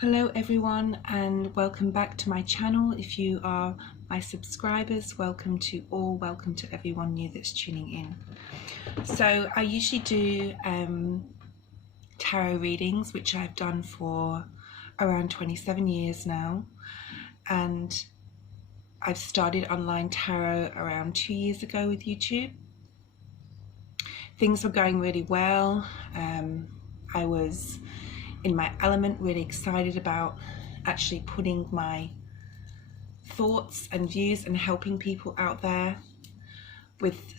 Hello everyone, and welcome back to my channel. If you are my subscribers, welcome to everyone new that's tuning in. So I usually do tarot readings, which I've done for around 27 years now, and I've started online tarot around 2 years ago with YouTube. Things were going really well. I was in my element, really excited about actually putting my thoughts and views and helping people out there with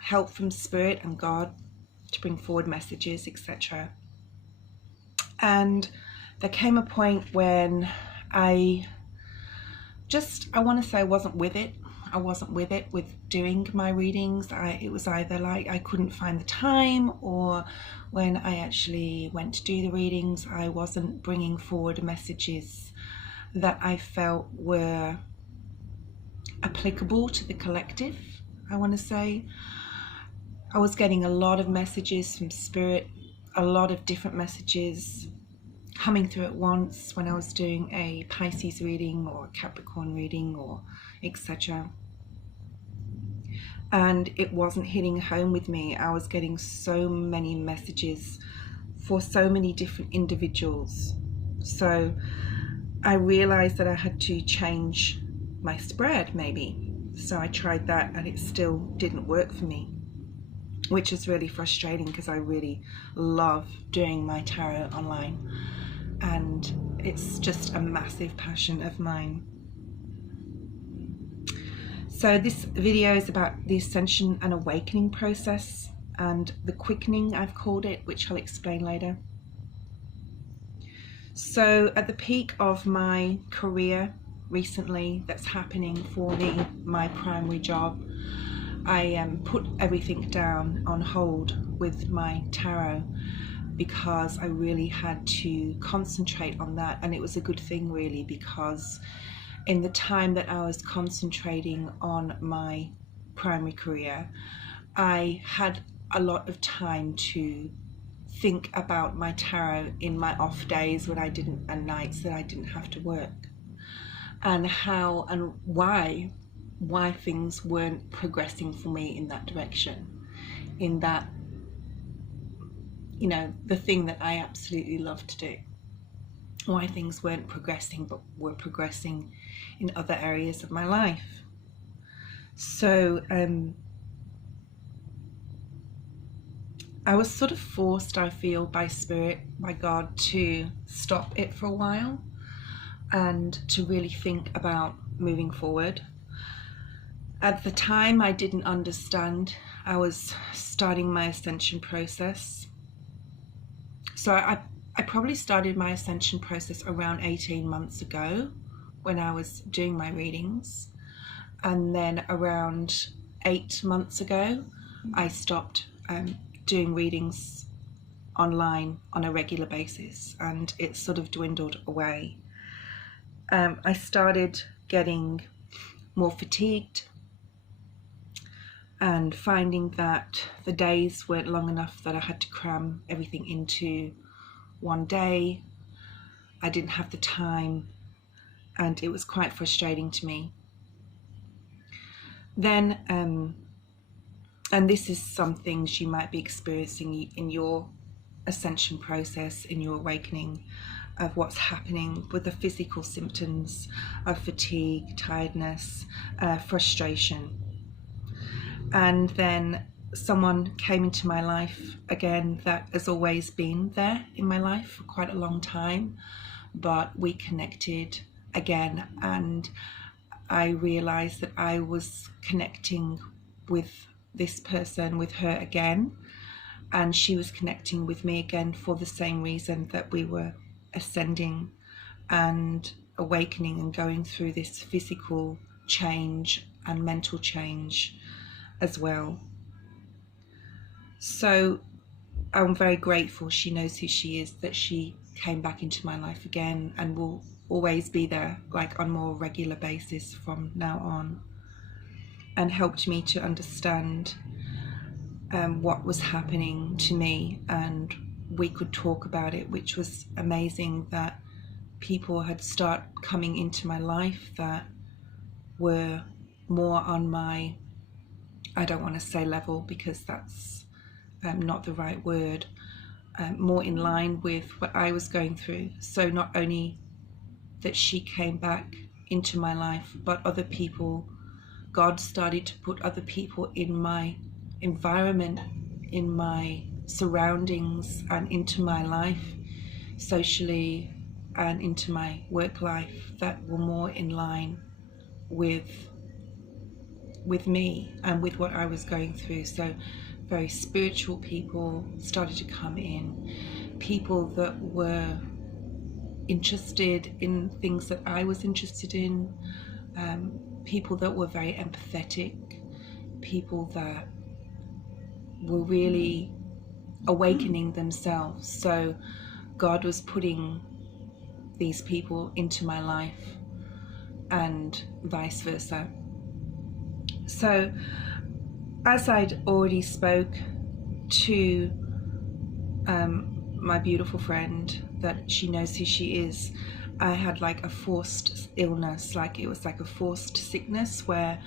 help from Spirit and God to bring forward messages, etc. And there came a point when I want to say I wasn't with it. I wasn't with it with doing my readings. It was either like I couldn't find the time, or when I actually went to do the readings, I wasn't bringing forward messages that I felt were applicable to the collective. I want to say I was getting a lot of messages from Spirit, a lot of different messages coming through at once when I was doing a Pisces reading or a Capricorn reading or etc. And it wasn't hitting home with me. I was getting so many messages for so many different individuals. So I realized that I had to change my spread maybe. So I tried that and it still didn't work for me, which is really frustrating because I really love doing my tarot online and it's just a massive passion of mine. So this video is about the Ascension and Awakening process and the Quickening, I've called it, which I'll explain later. So at the peak of my career recently that's happening for me, my primary job, I put everything down on hold with my tarot because I really had to concentrate on that, and it was a good thing really, because in the time that I was concentrating on my primary career, I had a lot of time to think about my tarot in my off days when I didn't, and nights that I didn't have to work, and how and why things weren't progressing for me in that direction, in that, you know, the thing that I absolutely love to do. Why things weren't progressing but were progressing in other areas of my life. So I was sort of forced, I feel, by Spirit, by God, to stop it for a while and to really think about moving forward. At the time I didn't understand. I was starting my Ascension process. So I probably started my Ascension process around 18 months ago when I was doing my readings, and then around 8 months ago I stopped doing readings online on a regular basis, and it sort of dwindled away. I started getting more fatigued and finding that the days weren't long enough, that I had to cram everything into one day. I didn't have the time, and it was quite frustrating to me. Then, and this is some things you might be experiencing in your Ascension process, in your awakening, of what's happening with the physical symptoms of fatigue, tiredness, frustration. And then someone came into my life again that has always been there in my life for quite a long time, but we connected again, and I realized that I was connecting with this person, with her again, and she was connecting with me again for the same reason, that we were ascending and awakening and going through this physical change and mental change as well. So I'm very grateful, she knows who she is, that she came back into my life again and will always be there, like on a more regular basis from now on, and helped me to understand what was happening to me, and we could talk about it, which was amazing that people had started coming into my life that were more on my, I don't want to say level because that's not the right word, more in line with what I was going through. So not only that she came back into my life, but other people, God started to put other people in my environment, in my surroundings, and into my life socially and into my work life that were more in line with me and with what I was going through. So very spiritual people started to come in, people that were interested in things that I was interested in, people that were very empathetic, people that were really awakening themselves. So God was putting these people into my life and vice versa. So as I'd already spoke to my beautiful friend, that she knows who she is, I had like a forced illness, like it was like a forced sickness where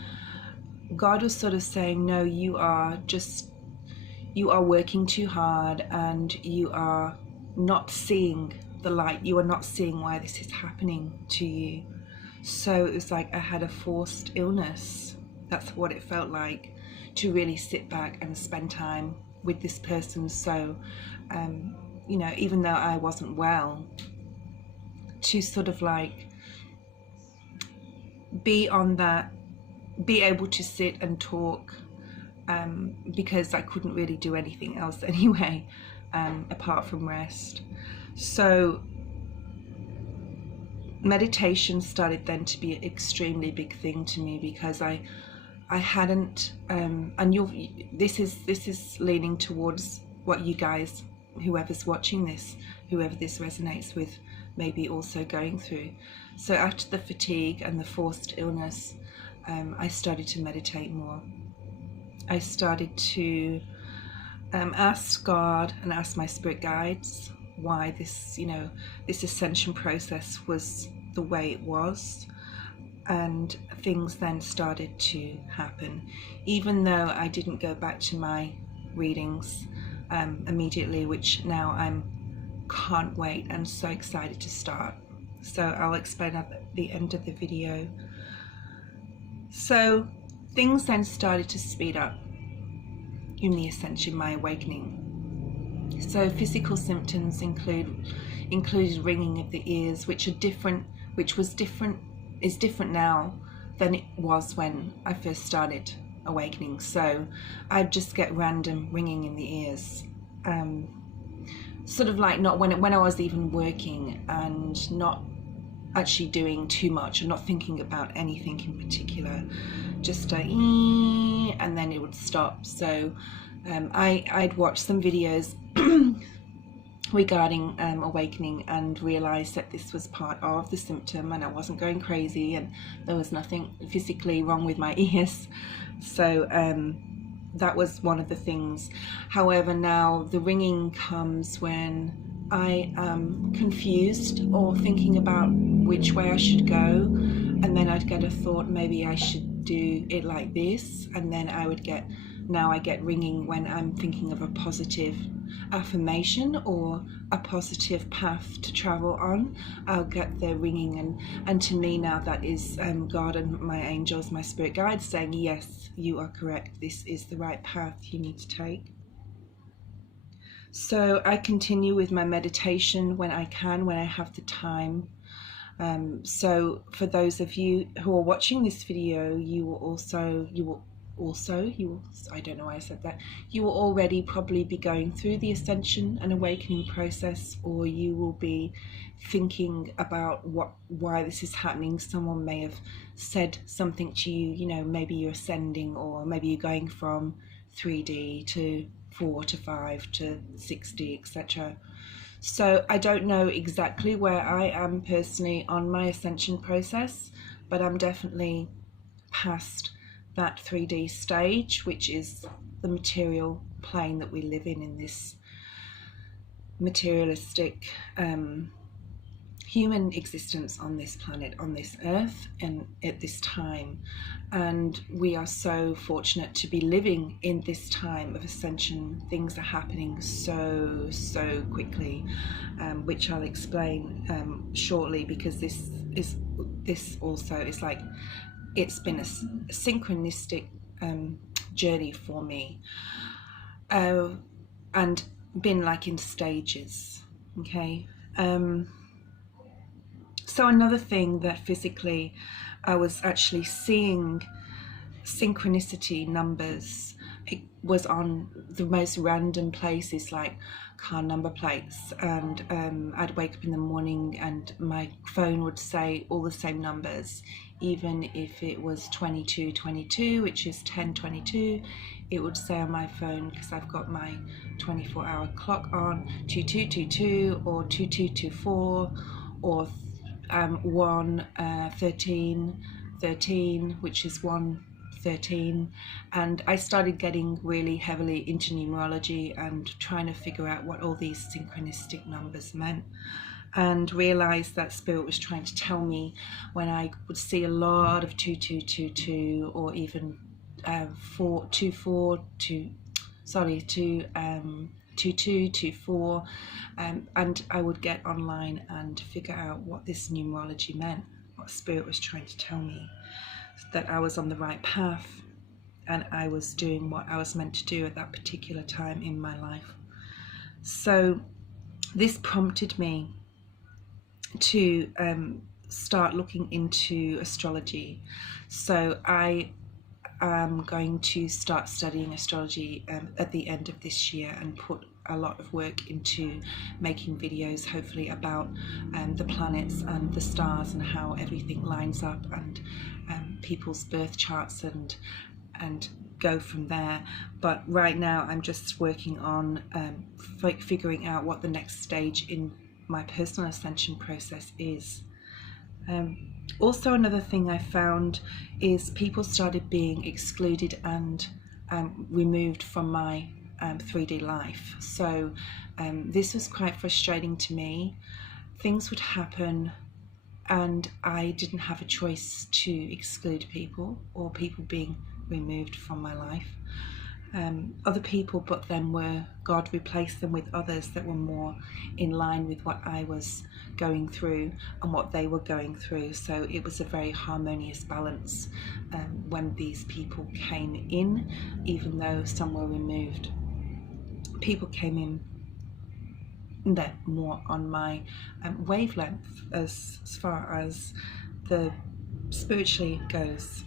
God was sort of saying, no, you are working too hard and you are not seeing the light. You are not seeing why this is happening to you. So it was like I had a forced illness. That's what it felt like, to really sit back and spend time with this person. So, you know, even though I wasn't well, to sort of like be able to sit and talk, because I couldn't really do anything else anyway, apart from rest. So meditation started then to be an extremely big thing to me, because I hadn't, and this is leaning towards what you guys, whoever's watching this, whoever this resonates with, maybe also going through. So after the fatigue and the forced illness, I started to meditate more. I started to ask God and ask my spirit guides why this, you know, this ascension process was the way it was. And things then started to happen, even though I didn't go back to my readings immediately, which now can't wait and so excited to start. So I'll explain at the end of the video. So things then started to speed up in the ascension, my awakening. So physical symptoms included ringing of the ears, which is different now than it was when I first started awakening. So I'd just get random ringing in the ears, sort of like not when I was even working and not actually doing too much and not thinking about anything in particular, just a ee, and then it would stop. So I'd watched some videos regarding awakening and realized that this was part of the symptom, and I wasn't going crazy and there was nothing physically wrong with my ears. So that was one of the things. However, now the ringing comes when I am confused or thinking about which way I should go, and then I'd get a thought, maybe I should do it like this, and then I get ringing when I'm thinking of a positive affirmation or a positive path to travel on. I'll get the ringing, and to me now that is God and my angels, my spirit guides, saying, yes, you are correct, this is the right path you need to take. So I continue with my meditation when I can, when I have the time. So for those of you who are watching this video, you will I don't know why I said that, you will already probably be going through the ascension and awakening process, or you will be thinking about why this is happening. Someone may have said something to you, you know, maybe you're ascending, or maybe you're going from 3D to 4 to 5 to 6D, etc. So I don't know exactly where I am personally on my ascension process, but I'm definitely past that 3D stage, which is the material plane that we live in this materialistic human existence on this planet, on this earth, and at this time. And we are so fortunate to be living in this time of ascension. Things are happening so quickly, which I'll explain shortly, because this also is like, it's been a synchronistic journey for me, and been like in stages. Okay. So another thing that physically I was actually seeing synchronicity numbers. It was on the most random places, like car number plates, and I'd wake up in the morning and my phone would say all the same numbers, even if it was 2222, which is 1022. It would say on my phone, because I've got my 24-hour clock on, 2222 or 2224 or 113, which is 113. And I started getting really heavily into numerology and trying to figure out what all these synchronistic numbers meant, and realized that Spirit was trying to tell me when I would see a lot of 2222 or even 2224, and I would get online and figure out what this numerology meant, what Spirit was trying to tell me, that I was on the right path and I was doing what I was meant to do at that particular time in my life. So this prompted me to start looking into astrology. So I am going to start studying astrology at the end of this year, and put a lot of work into making videos, hopefully, about the planets and the stars and how everything lines up, and people's birth charts, and go from there. But right now I'm just working on figuring out what the next stage in my personal ascension process is. Also, another thing I found is people started being excluded and removed from my 3D life. So this was quite frustrating to me. Things would happen and I didn't have a choice to exclude people, or people being removed from my life. Other people, but then God replaced them with others that were more in line with what I was going through and what they were going through. So it was a very harmonious balance when these people came in, even though some were removed. People came in that more on my wavelength as far as the spiritually goes.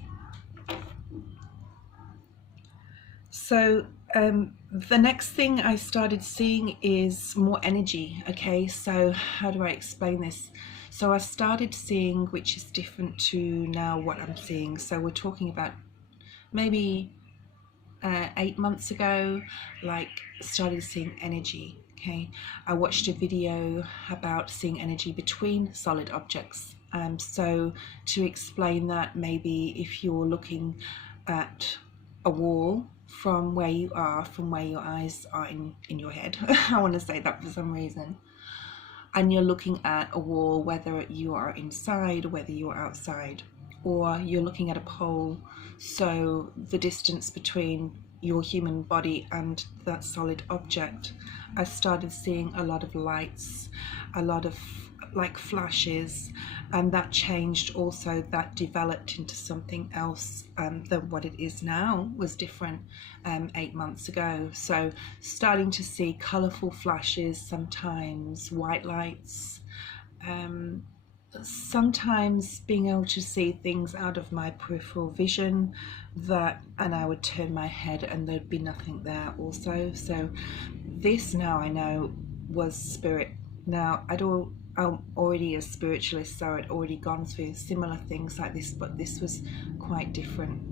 So the next thing I started seeing is more energy. Okay, so how do I explain this? So I started seeing, which is different to now what I'm seeing. So we're talking about maybe 8 months ago, like started seeing energy. Okay, I watched a video about seeing energy between solid objects. So to explain that, maybe if you're looking at a wall from where you are, from where your eyes are in your head, I want to say that for some reason, and you're looking at a wall, whether you are inside or whether you're outside, or you're looking at a pole, so the distance between your human body and that solid object, I started seeing a lot of lights, a lot of like flashes, and that changed also. That developed into something else than what it is now. Was different 8 months ago. So starting to see colourful flashes, sometimes white lights, sometimes being able to see things out of my peripheral vision, and I would turn my head and there'd be nothing there also. So this now I know was spirit. Now I'm already a spiritualist, so I'd already gone through similar things like this, but this was quite different.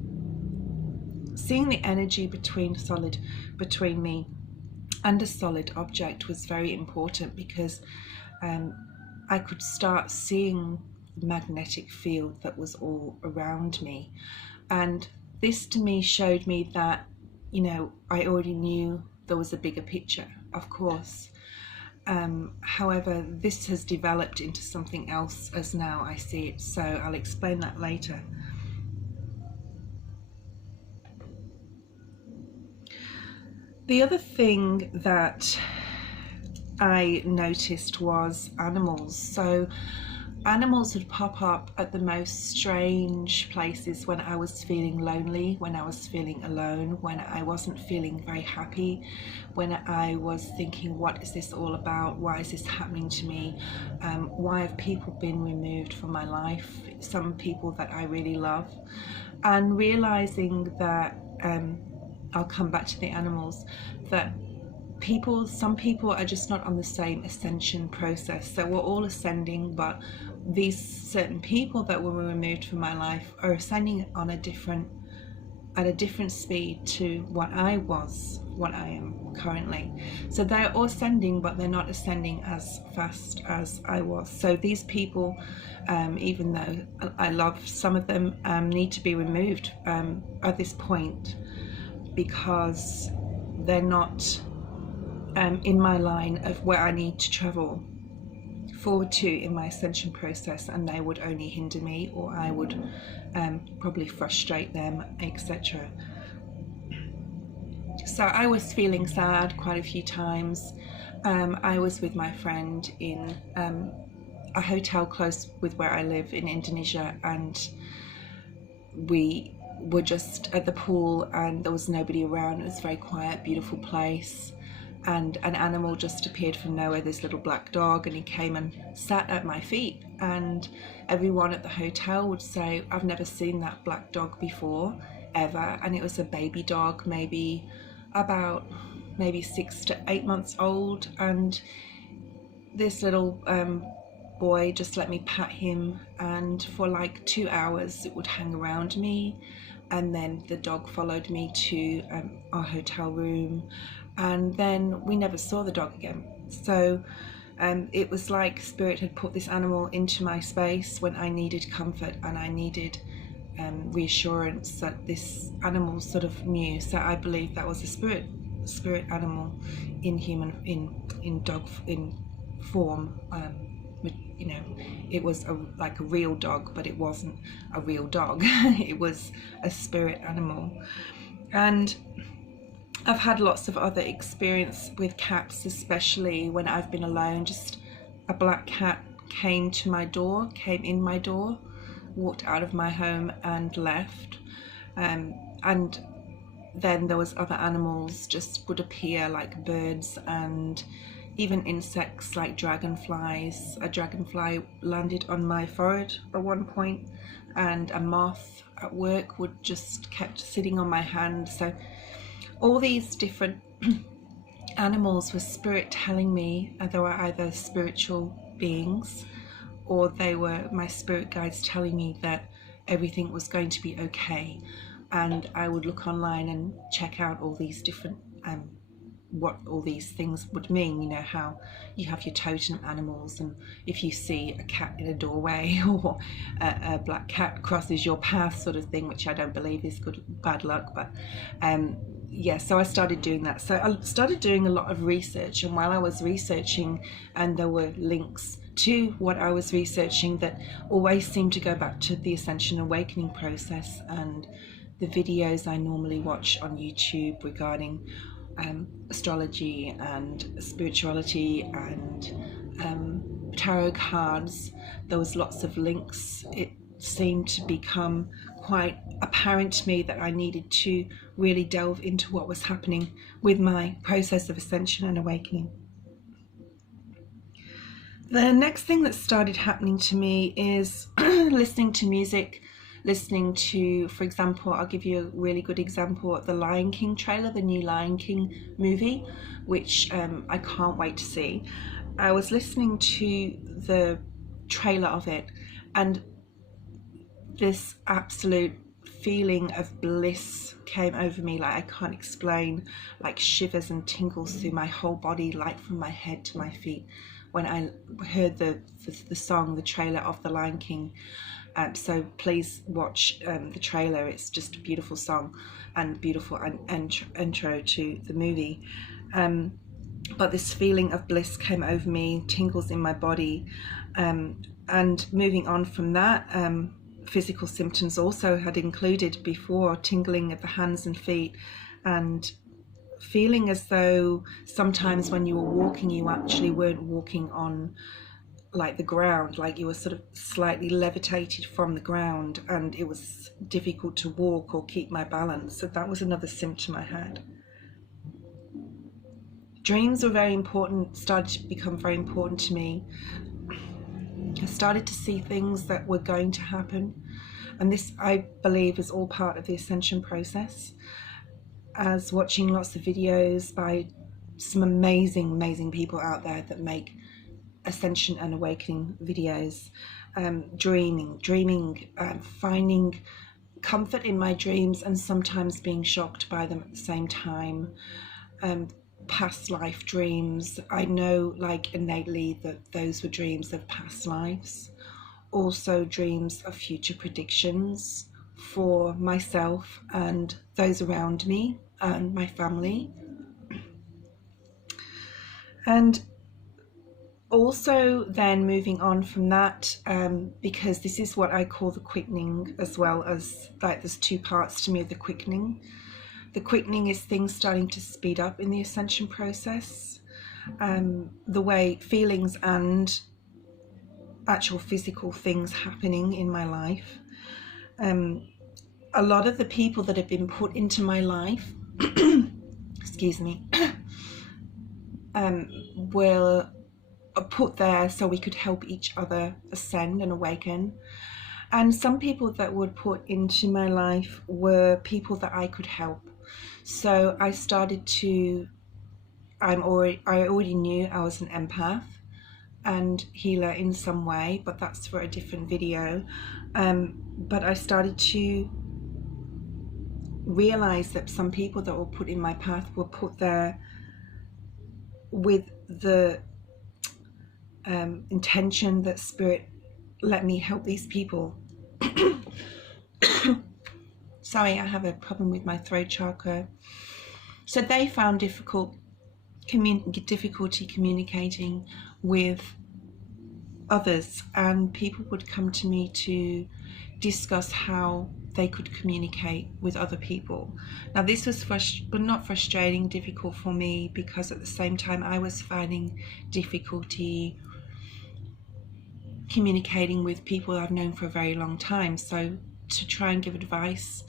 Seeing the energy between me and a solid object was very important, because I could start seeing the magnetic field that was all around me. And this to me showed me that, I already knew there was a bigger picture, of course. However, this has developed into something else as now I see it, so I'll explain that later. The other thing that I noticed was animals. So animals would pop up at the most strange places when I was feeling lonely, when I was feeling alone, when I wasn't feeling very happy, when I was thinking, what is this all about? Why is this happening to me? Why have people been removed from my life? Some people that I really love. And realizing that, I'll come back to the animals, that some people are just not on the same ascension process. So we're all ascending, but these certain people that were removed from my life are ascending at a different speed to what I am currently. So they're all ascending, but they're not ascending as fast as I was. So these people, even though I love some of them, need to be removed at this point, because they're not in my line of where I need to travel forward to in my ascension process, and they would only hinder me, or I would probably frustrate them, etc. So I was feeling sad quite a few times. I was with my friend in a hotel close with where I live in Indonesia, and we were just at the pool and there was nobody around. It was a very quiet, beautiful place, and an animal just appeared from nowhere, this little black dog, and he came and sat at my feet, and everyone at the hotel would say, I've never seen that black dog before, ever. And it was a baby dog, maybe 6 to 8 months old, and this little boy just let me pat him, and for like 2 hours it would hang around me, and then the dog followed me to our hotel room, and then we never saw the dog again. So it was like Spirit had put this animal into my space when I needed comfort and I needed reassurance that this animal sort of knew. So I believe that was a spirit animal in dog form. You know, it was like a real dog, but it wasn't a real dog. It was a spirit animal. And I've had lots of other experience with cats, especially when I've been alone. Just a black cat came in my door, walked out of my home and left. And then there was other animals just would appear, like birds and even insects like dragonflies. A dragonfly landed on my forehead at one point, and a moth at work would just kept sitting on my hand. So all these different animals were Spirit telling me they were either spiritual beings, or they were my spirit guides telling me that everything was going to be okay. And I would look online and check out all these different what all these things would mean. You know, how you have your totem animals, and if you see a cat in a doorway or a black cat crosses your path, sort of thing, which I don't believe is bad luck, but yeah, so I started doing that. So I started doing a lot of research, and while I was researching, and there were links to what I was researching that always seemed to go back to the Ascension Awakening process and the videos I normally watch on YouTube regarding astrology and spirituality and tarot cards. There was lots of links. It seemed to become quite apparent to me that I needed to really delve into what was happening with my process of ascension and awakening. The next thing that started happening to me is listening to music, listening to, for example, I'll give you a really good example of the Lion King trailer, the new Lion King movie, which I can't wait to see. I was listening to the trailer of it, and this absolute feeling of bliss came over me, like I can't explain, like shivers and tingles through my whole body, like from my head to my feet, when I heard the song, the trailer of the Lion King. So please watch the trailer. It's just a beautiful song and beautiful intro to the movie. but this feeling of bliss came over me, tingles in my body, and moving on from that, physical symptoms also had included before tingling of the hands and feet, and feeling as though sometimes when you were walking, you actually weren't walking on like the ground, like you were sort of slightly levitated from the ground, and it was difficult to walk or keep my balance. So that was another symptom I had. Dreams were very important, started to become very important to me. I started to see things that were going to happen, and this, I believe, is all part of the Ascension process, as watching lots of videos by some amazing people out there that make Ascension and Awakening videos, dreaming, finding comfort in my dreams and sometimes being shocked by them at the same time. Past life dreams, I know like innately that those were dreams of past lives. Also dreams of future predictions for myself and those around me and my family. And also then moving on from that, because this is what I call the quickening, as well as, like, there's two parts to me of the quickening. The quickening is things starting to speed up in the Ascension process, the way feelings and actual physical things happening in my life. A lot of the people that have been put into my life, excuse me, were put there so we could help each other ascend and awaken. And some people that were put into my life were people that I could help. So I started to, I already knew I was an empath and healer in some way, but that's for a different video. But I started to realize that some people that were put in my path were put there with the intention that Spirit let me help these people. Sorry, I have a problem with my throat chakra. So they found difficulty communicating with others, and people would come to me to discuss how they could communicate with other people. Now this was not frustrating, difficult for me, because at the same time I was finding difficulty communicating with people I've known for a very long time. So to try and give advice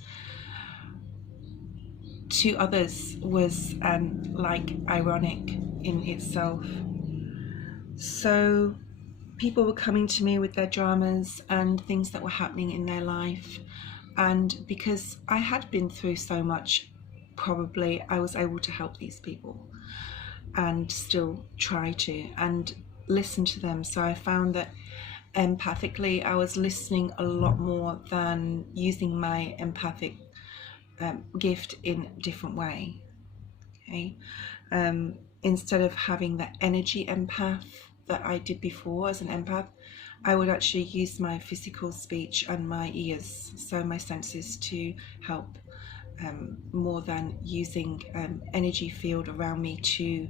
to others was like ironic in itself. So people were coming to me with their dramas and things that were happening in their life, and because I had been through so much, probably I was able to help these people and still try to and listen to them. So I found that empathically I was listening a lot more than using my empathic gift in a different way. Okay, instead of having that energy empath that I did before as an empath, I would actually use my physical speech and my ears, so my senses, to help, more than using energy field around me to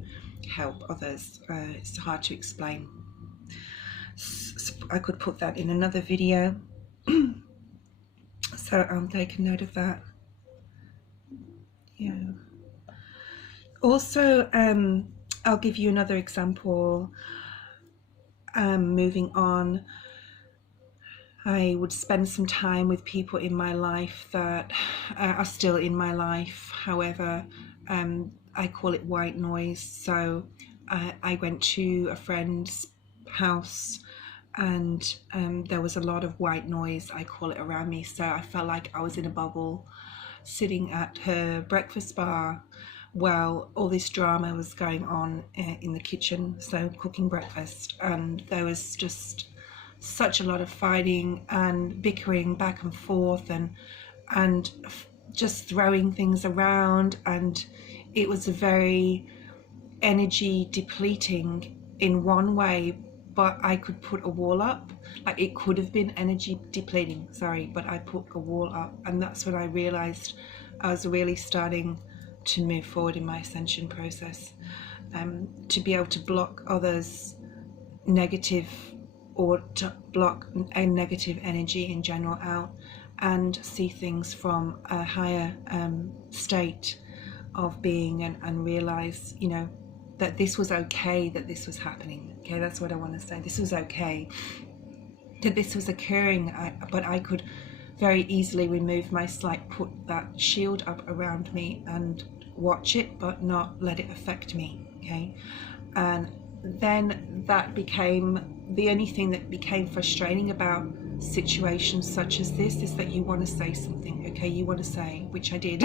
help others. It's hard to explain. So I could put that in another video. So take a note of that. Yeah. Also, I'll give you another example. Moving on, I would spend some time with people in my life that are still in my life. However, I call it white noise. So I went to a friend's house, and there was a lot of white noise, I call it, around me. So I felt like I was in a bubble, sitting at her breakfast bar while all this drama was going on in the kitchen, so cooking breakfast, and there was just such a lot of fighting and bickering back and forth, and just throwing things around, and it was a very energy depleting in one way, but I could put a wall up. Like, it could have been energy depleting, sorry, but I put a wall up, and that's when I realized I was really starting to move forward in my ascension process. to be able to block others' negative, or to block a negative energy in general out, and see things from a higher state of being, and realize, you know, that this was okay, that this was happening. Okay, that's what I want to say. This was okay, that this was occurring, but I could very easily remove put that shield up around me and watch it, but not let it affect me. Okay, and then that became the only thing that became frustrating about situations such as this, is that you want to say something. Okay, you want to say, which I did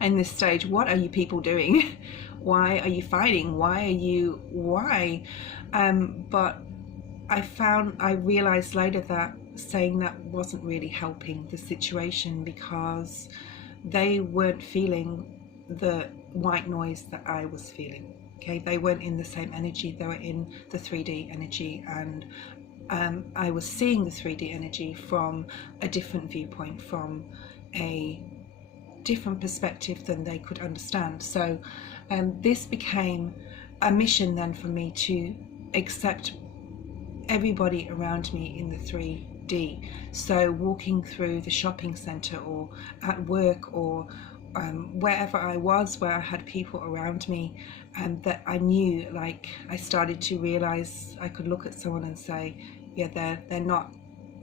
in this stage, what are you people doing? Why are you fighting? Why? But I realized later that saying that wasn't really helping the situation, because they weren't feeling the white noise that I was feeling. Okay, they weren't in the same energy, they were in the 3D energy, and I was seeing the 3D energy from a different viewpoint, from a different perspective than they could understand. So this became a mission then for me to accept everybody around me in the 3D. So walking through the shopping centre, or at work, or wherever I was, where I had people around me, and that I knew, like, I started to realize I could look at someone and say, yeah, they're not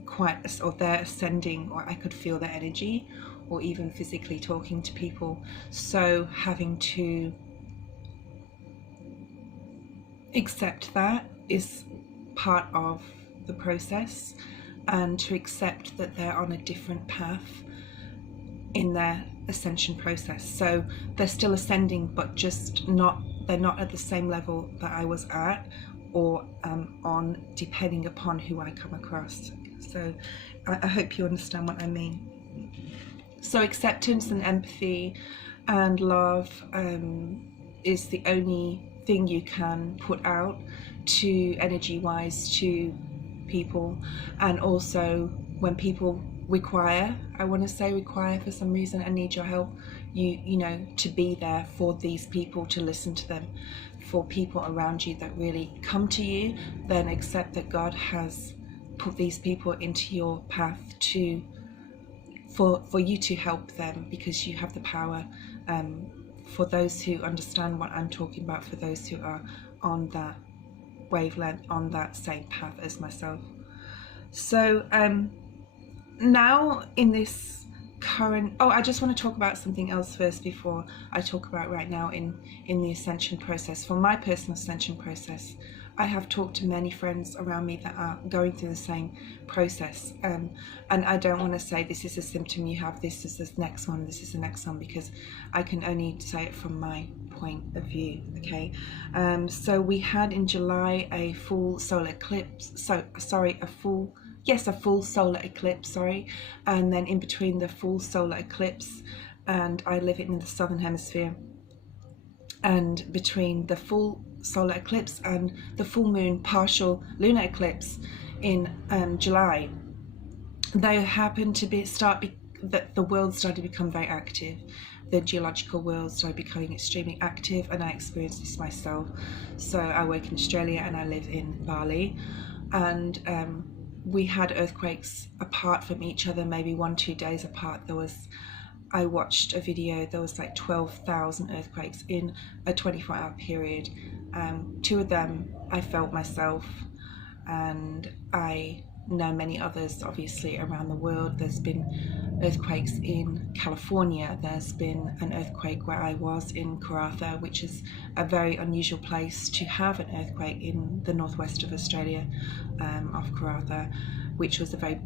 quite, or they're ascending, or I could feel their energy, or even physically talking to people. So having to accept that is part of the process, and to accept that they're on a different path in their ascension process. So they're still ascending, but just they're not at the same level that I was at, or on, depending upon who I come across. So I hope you understand what I mean. So acceptance and empathy and love is the only thing you can put out to energy wise to people. And also when people require for some reason, I need your help, you know, to be there for these people, to listen to them, for people around you that really come to you, then accept that God has put these people into your path for you to help them, because you have the power. For those who understand what I'm talking about, for those who are on that wavelength, on that same path as myself. So now in this current, I just want to talk about something else first before I talk about right now in the ascension process. For my personal ascension process, I have talked to many friends around me that are going through the same process, and I don't want to say this is a symptom you have, this is the next one, this is the next one, because I can only say it from my point of view. Okay, so we had in July a full solar eclipse, a full solar eclipse, and then in between the full solar eclipse, and I live in the southern hemisphere, and between the full solar eclipse and the full moon partial lunar eclipse in July, they happened to that the world started to become very active. The geological world started becoming extremely active, and I experienced this myself. So I work in Australia and I live in Bali, and we had earthquakes apart from each other, maybe 1-2 days apart. I watched a video, there was like 12,000 earthquakes in a 24-hour period. 2 of them I felt myself, and I know many others obviously around the world. There's been earthquakes in California, there's been an earthquake where I was in Karratha, which is a very unusual place to have an earthquake, in the northwest of Australia, off Karratha, which was a very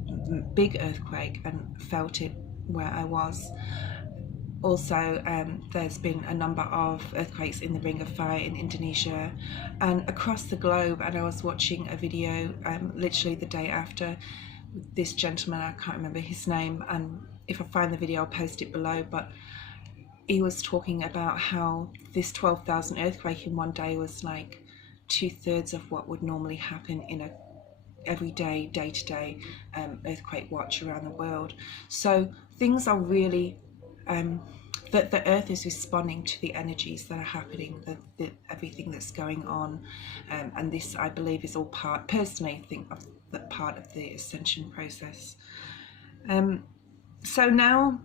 big earthquake, and felt it where I was. Also, there's been a number of earthquakes in the Ring of Fire in Indonesia and across the globe. And I was watching a video literally the day after, this gentleman, I can't remember his name, and if I find the video I'll post it below, but he was talking about how this 12,000 earthquake in one day was like 2/3 of what would normally happen in a everyday, day-to-day earthquake watch around the world. So things are really that the earth is responding to the energies that are happening, everything that's going on, and this, I believe, is all part, personally I think, of the part of the ascension process. So now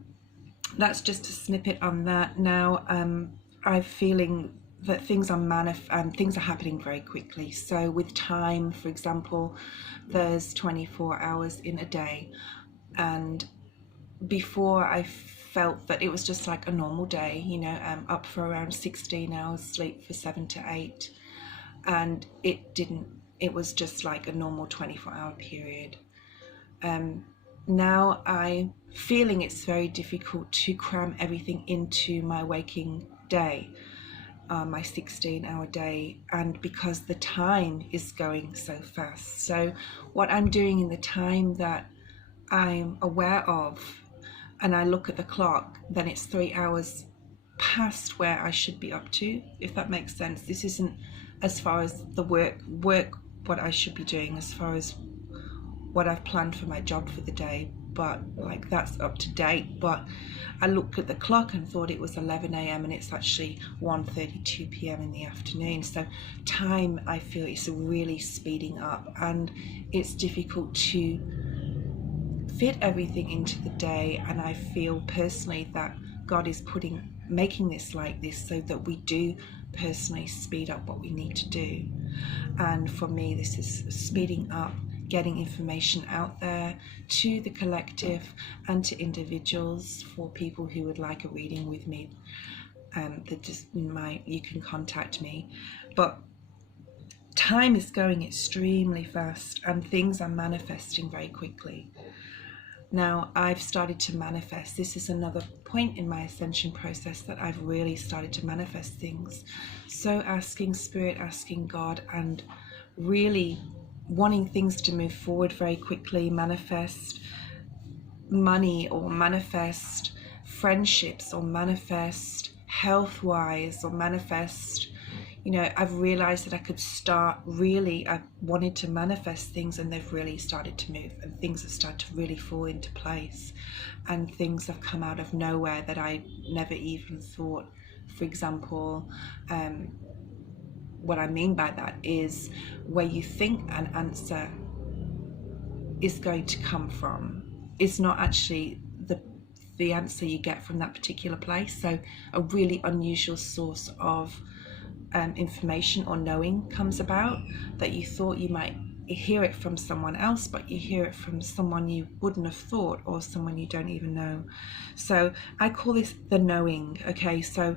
that's just a snippet on that. Now I'm feeling that things are happening very quickly. So with time, for example, there's 24 hours in a day, and before I felt that it was just like a normal day, you know, up for around 16 hours, sleep for 7 to 8, and it was just like a normal 24-hour period. Now I'm feeling it's very difficult to cram everything into my waking day, my 16-hour day, and because the time is going so fast. So what I'm doing in the time that I'm aware of, and I look at the clock, then it's 3 hours past where I should be up to, if that makes sense. This isn't as far as the work what I should be doing, as far as what I've planned for my job for the day, but like that's up to date. But I looked at the clock and thought it was 11 a.m. and it's actually 1:32 p.m. in the afternoon. So time, I feel, is really speeding up, and it's difficult to fit everything into the day. And I feel personally that God is making this like this so that we do personally speed up what we need to do. And for me, this is speeding up getting information out there to the collective and to individuals. For people who would like a reading with me, you can contact me. But time is going extremely fast and things are manifesting very quickly. Now I've started to manifest. This is another point in my ascension process that I've really started to manifest things. So asking Spirit, asking God, and really wanting things to move forward very quickly, manifest money, or manifest friendships, or manifest health-wise, or manifest, you know, I've realized that I could start really, I wanted to manifest things, and they've really started to move, and things have started to really fall into place, and things have come out of nowhere that I never even thought. For example, what I mean by that is where you think an answer is going to come from is not actually the answer you get from that particular place. So a really unusual source of information or knowing comes about that you thought you might hear it from someone else, but you hear it from someone you wouldn't have thought, or someone you don't even know. So I call this the knowing. Okay, so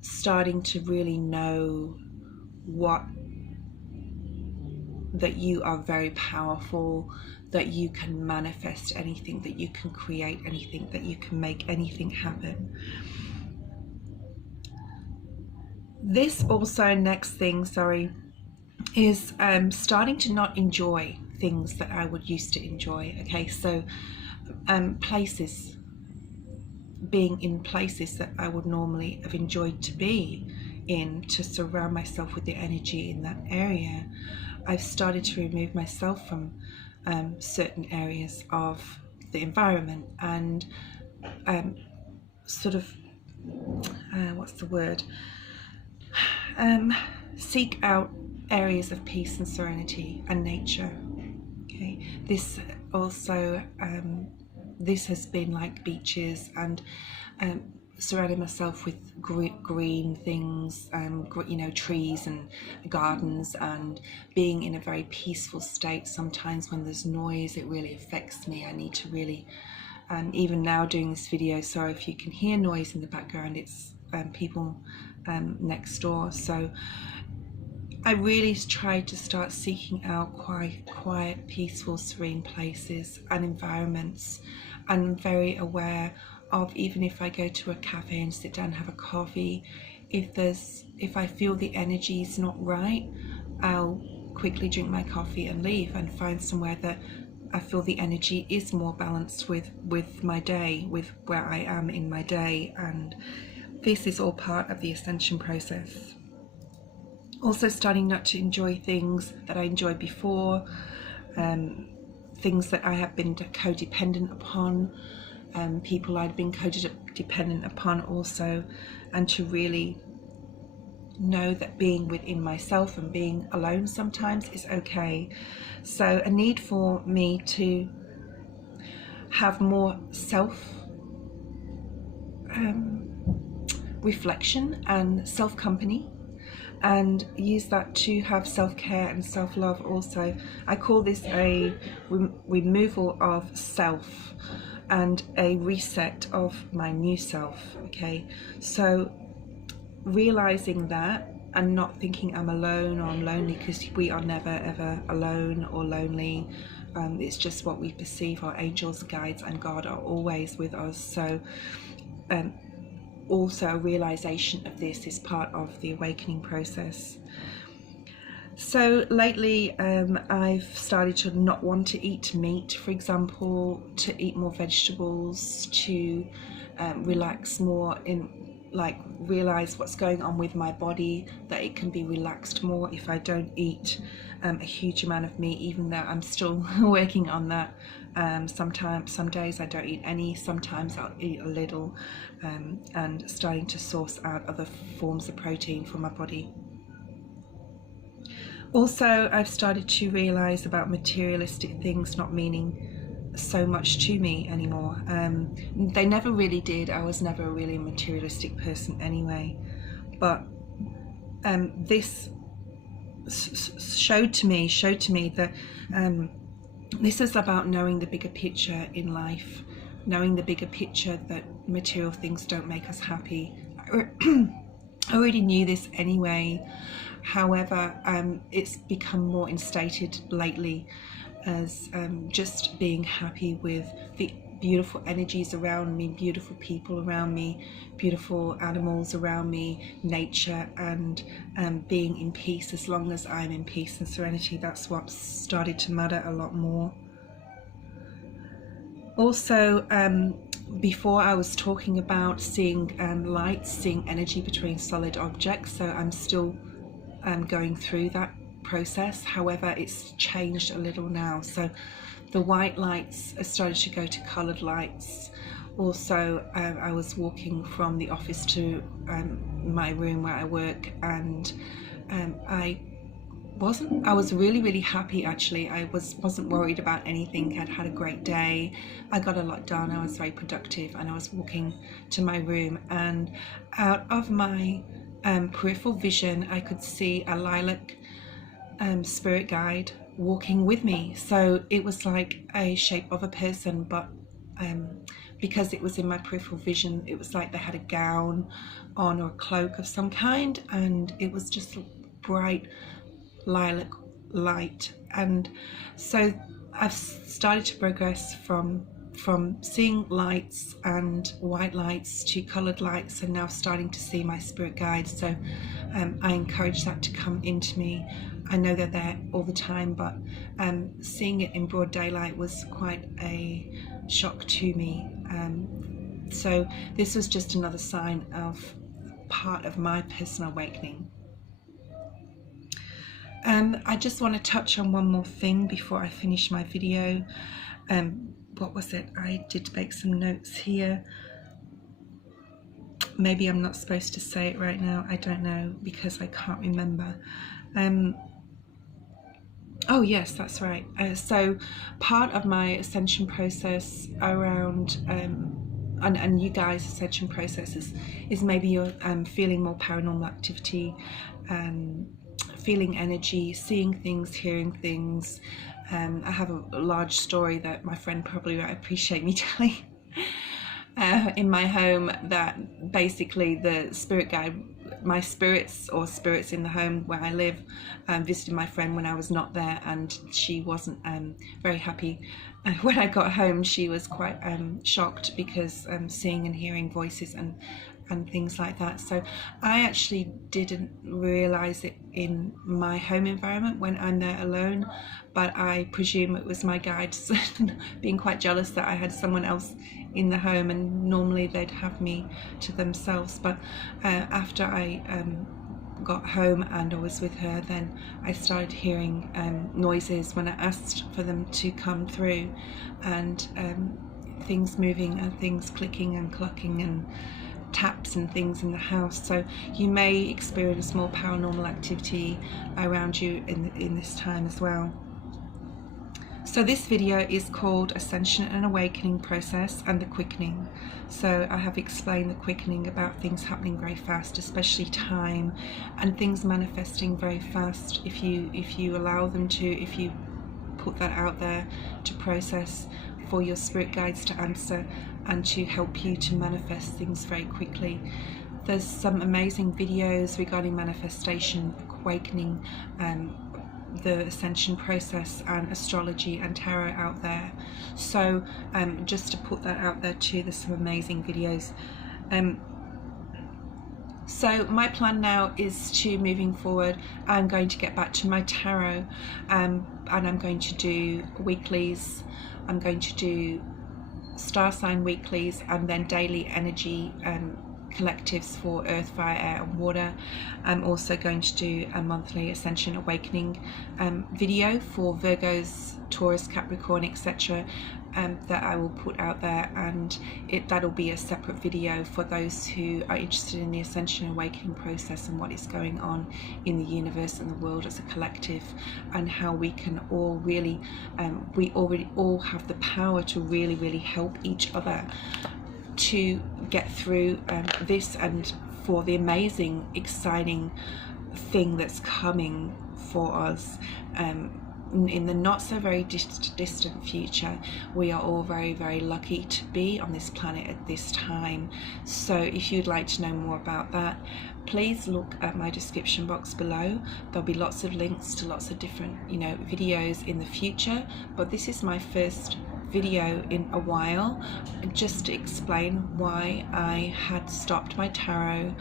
starting to really know that you are very powerful, that you can manifest anything, that you can create anything, that you can make anything happen. This also, next thing, is starting to not enjoy things that I would used to enjoy. Okay, so places, being in places that I would normally have enjoyed to be in, to surround myself with the energy in that area. I've started to remove myself from certain areas of the environment, and seek out areas of peace and serenity and nature. Okay, this also this has been like beaches, and surrounding myself with green things, you know, trees and gardens, and being in a very peaceful state. Sometimes when there's noise, it really affects me. I need to really, even now doing this video, sorry if you can hear noise in the background, it's people next door. So I really try to start seeking out quiet, peaceful, serene places and environments. I'm very aware of, even if I go to a cafe and sit down and have a coffee, if I feel the energy is not right, I'll quickly drink my coffee and leave, and find somewhere that I feel the energy is more balanced with my day, with where I am in my day. And this is all part of the ascension process. Also starting not to enjoy things that I enjoyed before, things that I have been codependent upon, people I'd been codependent upon also, and to really know that being within myself and being alone sometimes is okay. So a need for me to have more self reflection and self company, and use that to have self-care and self-love also. I call this a removal of self and a reset of my new self. Okay, so realizing that and not thinking I'm alone or I'm lonely, because we are never ever alone or lonely. It's just what we perceive. Our angels, guides and God are always with us. So also a realization of this is part of the awakening process. So lately I've started to not want to eat meat, for example, to eat more vegetables, to relax more, realize what's going on with my body, that it can be relaxed more if I don't eat a huge amount of meat, even though I'm still working on that. Some days I don't eat any, sometimes I'll eat a little, and starting to source out other forms of protein for my body. Also, I've started to realize about materialistic things not meaning so much to me anymore. They never really did. I was never really a materialistic person anyway, but this showed to me that this is about knowing the bigger picture in life, knowing the bigger picture that material things don't make us happy. I already knew this anyway. However, it's become more instated lately as just being happy with the beautiful energies around me, beautiful people around me, beautiful animals around me, nature, and being in peace. As long as I'm in peace and serenity, that's what started to matter a lot more. Also, before I was talking about seeing light, seeing energy between solid objects, so I'm still going through that process. However, it's changed a little now, so the white lights have started to go to coloured lights. Also, I was walking from the office to my room where I work, and I was really happy actually. I wasn't worried about anything. I'd had a great day. I got a lot done. I was very productive, and I was walking to my room, and out of my peripheral vision I could see a lilac spirit guide walking with me. So it was like a shape of a person, but because it was in my peripheral vision, it was like they had a gown on or a cloak of some kind, and it was just bright lilac light. And so I've started to progress from seeing lights and white lights to coloured lights, and now starting to see my spirit guides. So I encourage that to come into me. I know they're there all the time, but seeing it in broad daylight was quite a shock to me. So this was just another sign of part of my personal awakening. I just want to touch on one more thing before I finish my video. What was it? I did make some notes here. Maybe I'm not supposed to say it right now. I don't know, because I can't remember. Oh yes, that's right. So part of my ascension process around and you guys' ascension processes is maybe you're feeling more paranormal activity, feeling energy, seeing things, hearing things. I have a large story that my friend probably won't appreciate me telling in my home, that basically the spirit guide, my spirits in the home where I live, visited my friend when I was not there, and she wasn't very happy. When I got home, she was quite shocked, because seeing and hearing voices and things like that. So I actually didn't realize it in my home environment when I'm there alone, but I presume it was my guides being quite jealous that I had someone else in the home, and normally they'd have me to themselves. But after I got home and I was with her, then I started hearing noises when I asked for them to come through, and things moving and things clicking and clucking and taps and things in the house. So you may experience more paranormal activity around you in this time as well. So this video is called Ascension and Awakening Process and the Quickening. So I have explained the quickening about things happening very fast, especially time, and things manifesting very fast if you allow them to, if you put that out there to process, for your spirit guides to answer and to help you to manifest things very quickly. There's some amazing videos regarding manifestation, awakening, the ascension process and astrology and tarot out there. So just to put that out there too, there's some amazing videos. So my plan now is to, moving forward, I'm going to get back to my tarot, and I'm going to do weeklies. I'm going to do star sign weeklies and then daily energy collectives for earth, fire, air and water. I'm also going to do a monthly Ascension Awakening video for Virgos, Taurus, Capricorn, etc. That I will put out there, and that'll be a separate video for those who are interested in the Ascension Awakening process and what is going on in the universe and the world as a collective, and how we can all really, we already all have the power to really help each other to get through this, and for the amazing, exciting thing that's coming for us in the not so very distant future. We are all very lucky to be on this planet at this time. So if you'd like to know more about that, please look at my description box below. There'll be lots of links to lots of different videos in the future, but this is my first video in a while, just to explain why I had stopped my tarot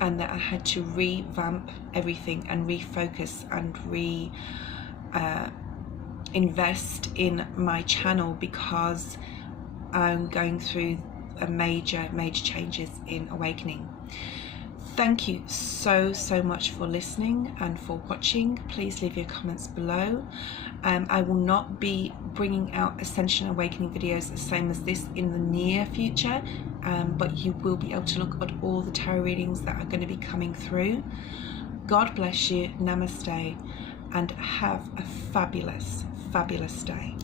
and that I had to revamp everything and refocus and invest in my channel, because I'm going through a major changes in awakening. Thank you so much for listening and for watching. Please leave your comments below. I will not be bringing out Ascension Awakening videos the same as this in the near future, but you will be able to look at all the tarot readings that are going to be coming through. God bless you, namaste, and have a fabulous day.